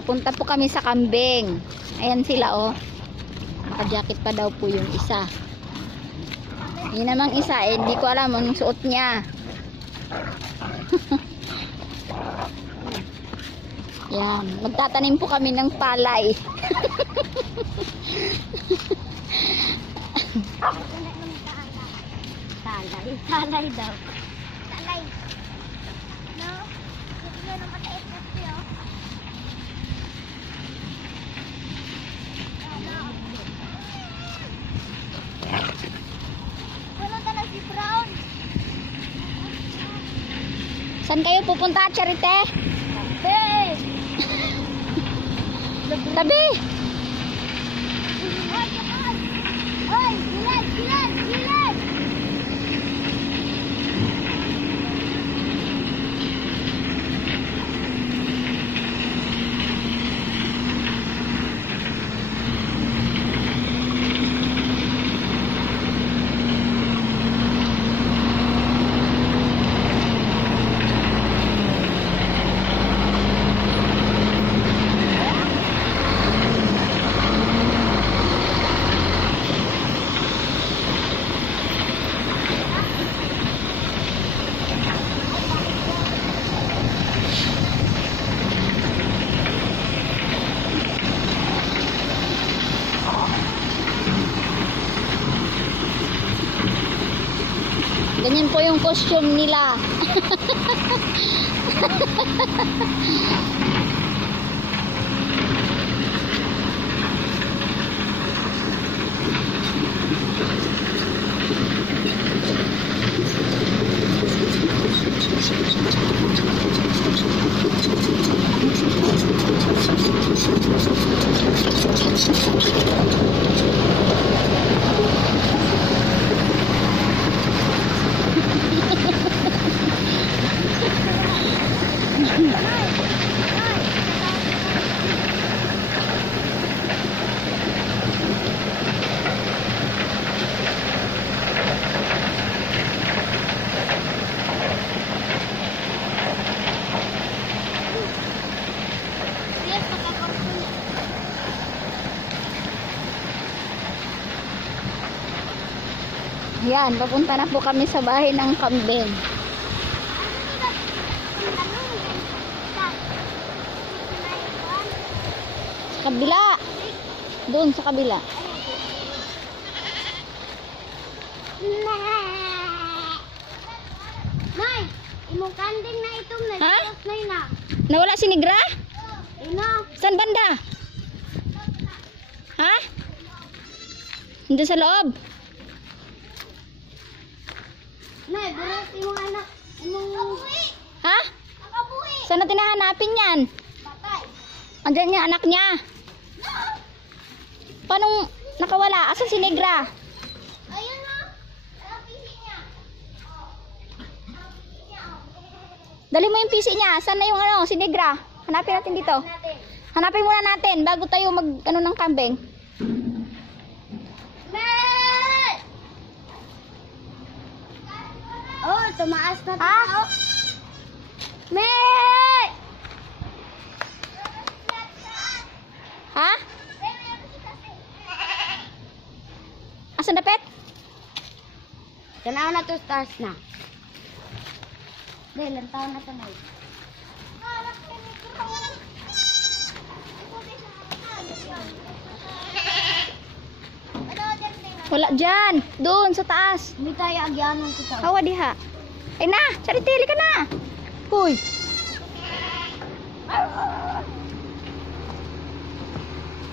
Papunta po kami sa kambing. Ayan sila oh. Naka-jacket pa daw po yung isa. Yun namang isa eh, hindi ko alam anong suot niya. Yan, magtatanim po kami ng palay. Talay daw. Talay. No? Ito na mataas na siya. Wala ka na si Brown. Saan kayo pupunta, Charite? Hey! Tabi! Hoy! Gilan! Gilan! Gilan! Ganyan po yung costume nila. Yan, papunta na po kami sa bahay ng kambing. Sa kabila. Doon sa kabila. Nay, imong kanding na itong nagtos na ina. Nawala si Negra? Ina. Saan banda? Ha? Hindi sa loob. Nay, buras imong anak. Imong kabuhi. Ha? Kabuhi. Saan natin nahanapin yan? Patay. Andyan niya, anak niya. Paano nakawala? Asan si Negra? Ayun na. Pisi niya. Dali mo yung PC niya. Saan na yung ano, si Negra? Hanapin natin dito. Hanapin muna natin bago tayo mag ano ng kambing. Oh, tumaas na Ha? tao. Me! Ha? Asan na pet? Tanaw na to, stars na. Dahil, lang taon na to na. Wala dyan. Doon sa taas. Hindi tayo agyanon ko sa. Hawa diha. Ay na, Charitili ka na. Huy.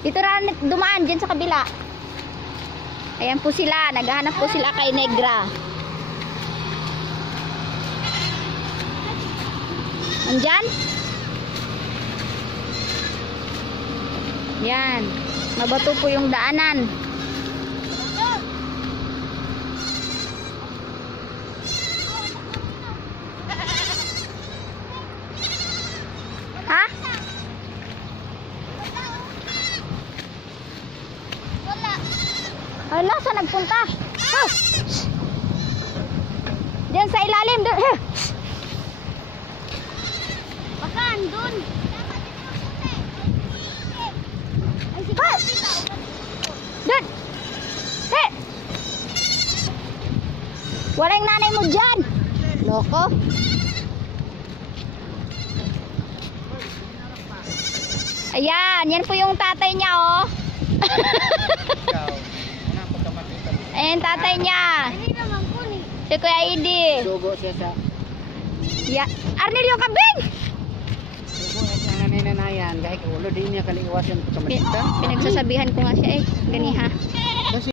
Dito na dumaan dyan sa kabila. Ayan po sila. Naghahanap po sila kay Negra. Andyan? Yan. Mabato po yung daanan. Ha? Hala, saan nagpunta? Oh. Diyan sa ilalim. Doon. Baka andun. Walang nanay mo dyan. Loko. Ayan, yan po yung tatay niya, oh. Ayan, tatay niya. Hindi naman po ni. Si Kuya Idi. Sugo siya sa... Arnel yung kambing. Sugo siya sa nanay-nanayan. Kahit ulo din niya kaliwas yung kamatita. Pinagsasabihan ko nga siya eh. Ganiha.